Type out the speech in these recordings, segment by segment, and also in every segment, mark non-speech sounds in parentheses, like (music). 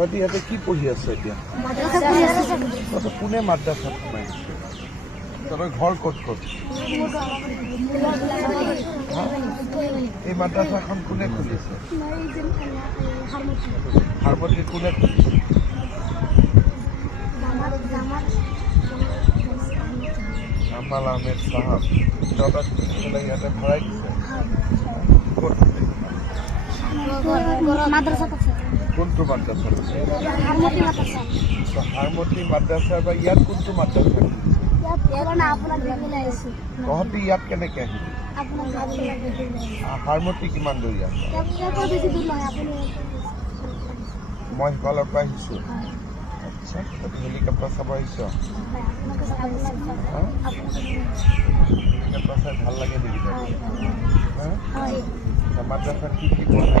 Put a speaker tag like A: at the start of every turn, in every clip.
A: তহঁতি ইয়াতে কি পঢ়ি আছ এতিয়া? কোনে মাদ্ৰাছাত সোমাইছে? তহঁতৰ ঘৰ ক'ত ক'ত? এই মাদ্ৰাছাখন কোনে খুলিছে? সাৰমতী কোনে খুলিছে? জামাল আহমেদ চাহাব। তহঁতক ইয়াতে ভৰাই দিছে। ক'ত? আছে মাদ্ৰাছাত আছে।
B: হারমতি মাদ্রাসা।
A: তো সাৰমতী মাদ্ৰাছা বা ইয়াত কোনটো
B: আহিছোঁ
A: তহঁতি ইয়াত
B: আহিছোঁ
A: আ, সাৰমতী কিমান
B: নহয় আপুনি
A: মই সিফালৰ পৰা আহিছোঁ। আচ্ছা তহঁতি হেলিকপ্টাৰ চাব আহিছ। হেলিকপ্টাৰ চাই ভালো লাগে নেকি মাদ্ৰাছাত কি কি পঢ়াই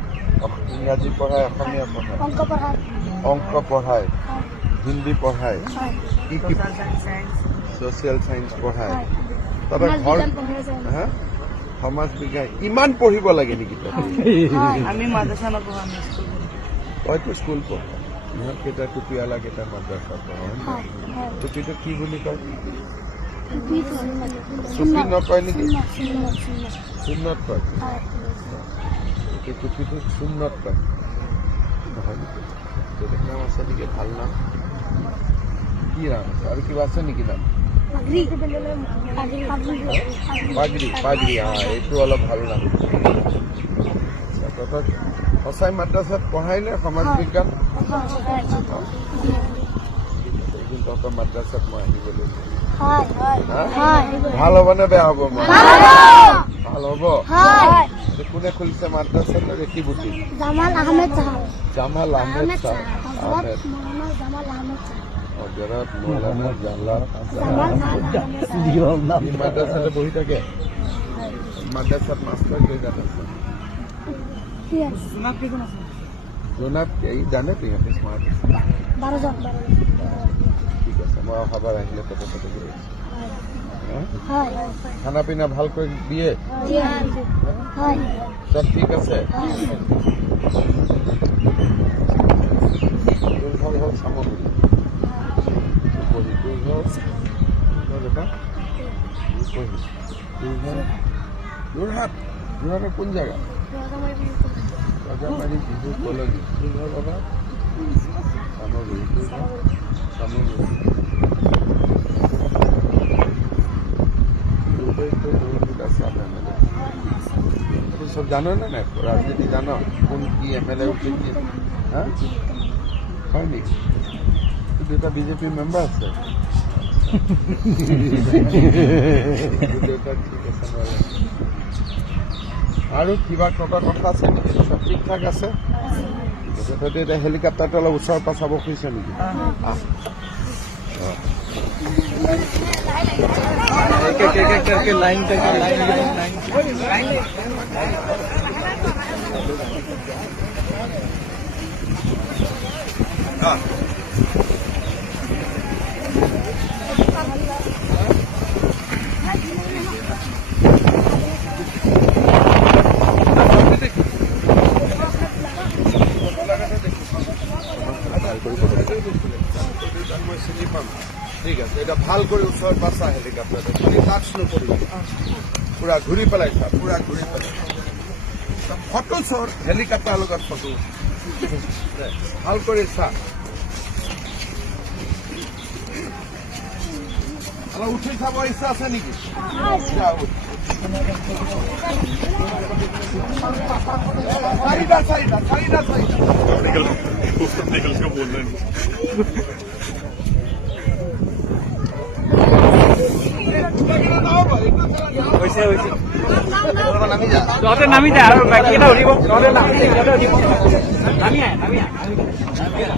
B: পড়াই তাহলে অসমীয়া পড়াই
A: অ- ইংৰাজী পঢ়ায় অসমীয়া পঢ়ায়
B: অঙ্ক পড়াই
A: অঙ্ক পঢ়ায় হিন্দী পঢ়ায় কি কি ছ'চিয়েল চায়েন্স পঢ়ায়
B: হয়। সমাজ
A: ঘৰ
B: বিজ্ঞান
A: হা? সমাজ বিজ্ঞান। ইমান পঢ়িব লাগে নেকি (laughs) তইতো স্কুল পঢ়। ইহঁতকেইটা টুপিৱালাকেইটা মাদ্ৰাছা পঢ় টুপিটো কি বুলি কয়? টুপি নকয় নেকি?
B: সুন্নত
A: কয়
B: হয়
A: নহয় নেকি বেলেগ নাম আছে নেকি ভালো নাম কি নাম? আছে আৰু কিবা আছে নেকি নাম?
B: পাগড়ি। পাগড়ি পাগড়ি
A: পাগৰি পাগৰি এইটো অলপ ভালো নাম আচ্ছা, তহঁতক সঁচাই মাদ্ৰাছাত পঢ়াই নে সমাজ বিজ্ঞান? এদিন তহঁতৰ মাদ্ৰাছাত মই আহিব লাগিব।
B: হয়? হয়।
A: ভালো হ'ব নে বেয়া হ'ব মই? ভালো হ'ব।
B: হয়।
A: কোনে খুলিছে মাদ্ৰাছাত ৰেখি বুটি
B: জামাল আহমেদ সাহেব
A: জামাল আহমেদ ছাৰ আহমেদ।
B: জামাল আহমেদ সাহেব
A: হজৰত মৌলানা জালাল
B: আহমেদ
A: এই থাকে?
B: কি
A: জানে? তো ইহঁতে
B: বারোজন
A: ঠিক আছে মই অহাবাৰ আহিলে কথা পাতি কৰি
B: হয়।
A: খানা পিনা ভালকৈ দিয়ে?
B: জি হয়
A: ঠিক আছে? যোৰহাট যোৰহাটৰ কোন জেগা ৰজামাৰী বিহু কলনী। তোৰ ঘৰ বাবা চামগুৰি জানো না না, রাজনীতি জানো? কোন কি এম এল এ উঠে কি? হ্যাঁ? হয় নেকি তুই দেউতা বিজেপি মেম্বাৰ আছে। আৰু কিবা কটা কথা আছে নেকি? চব ঠিক ঠাক আছে? তহঁতে এতিয়া হেলিকপ্টাৰটো অলপ ওচৰৰ পৰা চাব খুজিছ নেকি? আহ। ঠিক আছে এটা ভালো করে ওচৰত বাছা হেলিকপ্টাৰটো পানী মানে লাক্ষ্ণ কৰিব পুৰা ঘূৰি পেলাই পুৰা ঘূৰি পেলাই ফটো চৰ হেলিকপ্টাৰ লগত ফটো ভালো কৰি চা উঠি চাব ইচ্ছা আছে নেকি। চাৰিটা চাৰিটা চাৰিটা চাৰিটা
C: তহঁতে নামি যা আৰু এটা উঠিব। তহঁতে নামি যা উঠিব। নামি আহ নামি আহ
A: দুটা